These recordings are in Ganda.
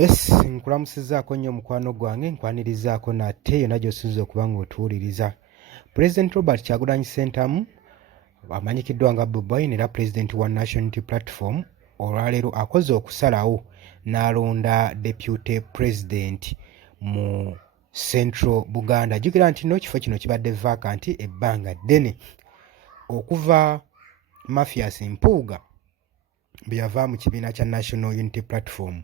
Yes, nkulamusizaako nnyo mukwano gwange, nkwanirizaako nate yonna gy'osinza okuba ng'otuwuliriza. President Robert Kyagulanyi Ssentamu amanyikiddwa nga Bobi Wine era President wa National Unity Platform olwaleero akoze okusalawo n'alonda Deputy President mu Central Buganda. Jjukira nti nno kifo kino kibadde vacant ebbanga ddene okuva Mathias Mpuuga bwe yava mu kibiina kya National Unity Platform.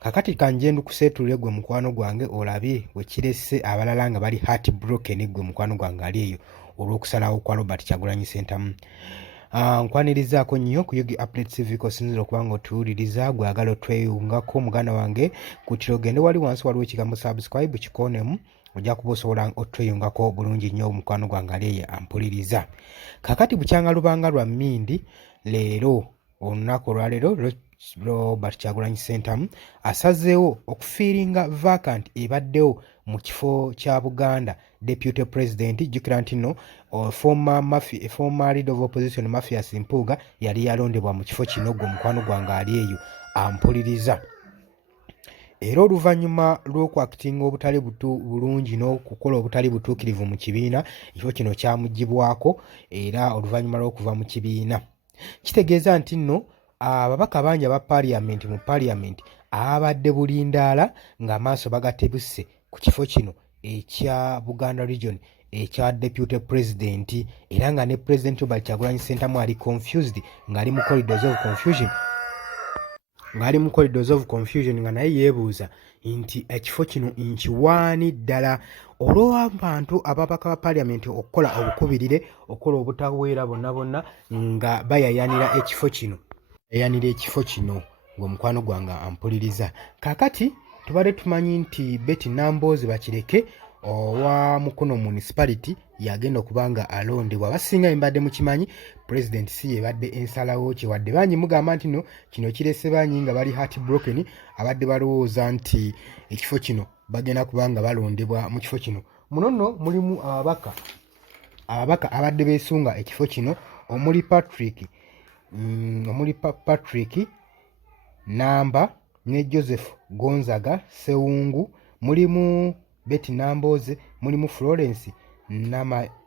Kakati kanje ndukuseetulire gwe mukwano gwange olabye bwe kiresse abalala nga bali heart broken gwe mukwano gwange ali eyo olw'okusalawo kwa Robert Kyagulanyi Ssentamu. Nkwanirizaako nnyo ku Yugi Updates TV kosinzira okuba ng'otuwuliriza gwagala otweyungako muganda wange kutira ogende wali wansi waliwo ekigambo subscribe kikonemu ojja kuba osobola otweyungako bulungi nnyo mukwano gwange ali eyo ampuliriza. Kakati bukyanga lubanga lwa mmindi leero olunaku olwaleero Robert Kyagulanyi Ssentamu asazeewo okufiiringa vacant ebaddewo mu kifo kya Buganda Deputy President. Jjukira nti nno former leader of opposition Mathias Mpuuga yali yalondebwa mu kifo kino gwe mukwano gwange ali eyo ampuliriza. Era oluvannyuma lw'okwakitinga obutali bulungi n'okukola obutali butuukirivu mu kibiina, ekifo kino kyamugibwako era oluvannyuma lw'okuva mu kibiina. Kitegeeza nti nno ababaka bangi aba Parliament mu Parliament abadde bulindaala ng'amaaso bagatebuse ku kifo kino ekya Buganda Region ekya Deputy President, era nga ne President Robert Kyagulanyi Ssentamu ali confused ng'ali mu corridors of confusion nga naye yeebuuza nti ekifo kino nkiwaani ddala olw'abantu ababaka ba Parliament okukola obukubirire okukola obutaweera bonna nga bayayanira ekifo kino ng'omukwano gwange ampuliriza. Kaakati tubadde tumanyi nti Betty Nambooze Bakireke owa Mukono Municipality yagenda okuba nga alondebwa. Abasinga mbadde mukimanyi President si yebadde ensalawo kye, wadde bangi mugamba nti no kino kirese bangi nga bali heart broken, abadde balowooza nti ekifo kino bagenda kuba nga balondebwa mu kifo kino. Muno nno mulimu ababaka abadde beesunga ekifo kino omuli Patrick Namba ne Joseph Gonzaga Sewungu, mulimu Betty Nambooze, mulimu Florence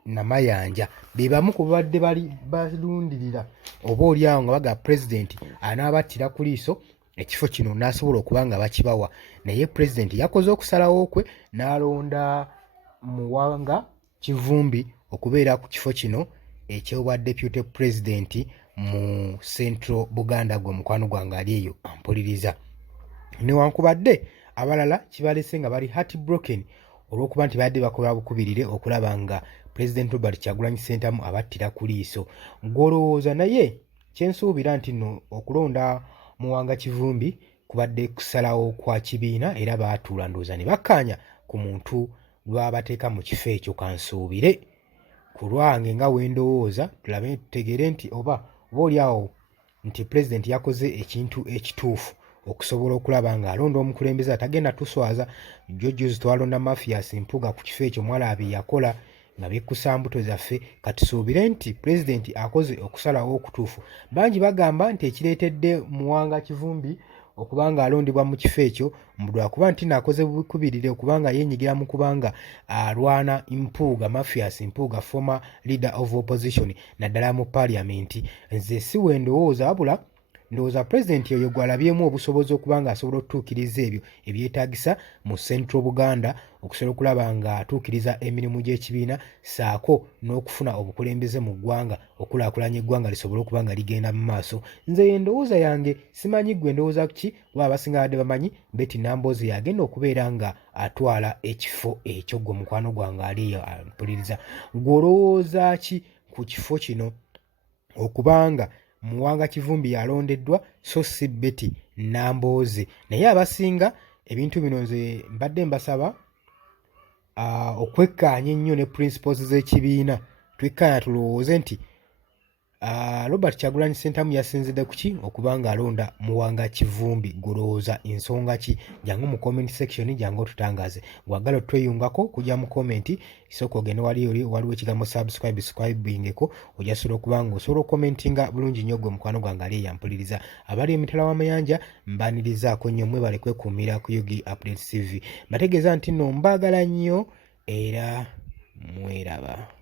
Namayanja. Be bamu ku babadde bali balundirira oba oliawo nga baga President anaabattira ku liiso ekifo kino n'asobola okuba nga bakibawa. Naye President yakoze okusalawo kwe n'alonda Muwanga Kivumbi okubeera ku kifo kino ekyobwa Deputy President mu Central Buganda gwe mukwano gwange ali eyo ampuliriza. Newankubadde abalala kibalese nga bali heart broken olw'okuba nti badde bakola bukubirire okulaba nga President Robert Kyagulanyi Ssentamu abattira ku liiso. Gw'olowooza naye kyensuubira nti nno okulonda Muwanga Kivumbi kubadde kusalawo kwa kibiina era baatuula ndowooza ne bakkaanya ku muntu lw'abateeka mu kifo ekyo. Kansuubire ku lwange nga wendowooza tulabe tutegeere nti oba oliawo nti President yakoze ekintu ekituufu okusobola okulaba ng'alonda omukulembeze atagenda tuswaza. Jjojuzi twalonda Mathias Mpuuga ku kifo ekyo mwalabi yakola nga byekkusa mbuto zaffe. Katusuubire nti President akoze okusalawo okutuufu. Bangi bagamba nti ekireetedde Muwanga Kivumbi okuba nga alondebwa mu kifo ekyo lwakuba nti naakoze bukubirire okuba nga yeenyigira mu kubanga alwana Mpuuga, Mathias Mpuuga, former leader of opposition, naddala mu Parliament. Nze si we ndowooza, wabula ndowooza President oyo gwalabyemu obusobozi okuba nga asobola okutuukiriza ebyo ebyetaagisa mu Central Buganda, okusobola okulaba nga atuukiriza emirimu gy'ekibiina saako n'okufuna obukulembeze mu ggwanga okulaakulanya eggwanga lisobole okuba nga ligenda mu maaso. Nze endowooza yange, simanyi gwe ndowooza ki, kuba abasinga badde bamanyi Betty Nambooze yagenda okubeera nga atwala ekifo ekyo gwe mukwano gwange ali eyo ampuliriza. Gw'olowooza ki ku kifo kino okubanga Muwanga Kivumbi yalondeddwa so si Betty Nambooze? Naye abasinga ebintu bino nze mbadde mbasaba okwekkaanya ennyo ne principles z'ekibiina. Twekkaanya tulowooze nti Robert Kyagulanyi Ssentamu yasinzidde ku ki okuba ng'alonda Muwanga Kivumbi gulowooza ensonga ki? Jangu mu comment section jangu otutangaaze. Bwagala otweyungako kujja mu comment isooka ogende waliwo ekigambo subscribingeko ojja sobola okuba ng'osobola okukomentinga bulungi nnyo gwe mukwano gwange ali eyampuliriza. Abali emitala w'amayanja mbaanirizaako nnyo mwebale kwekuumira ku Yugi Updates TV. Mbategeeza nti nno mbaagala nnyo era mweraba.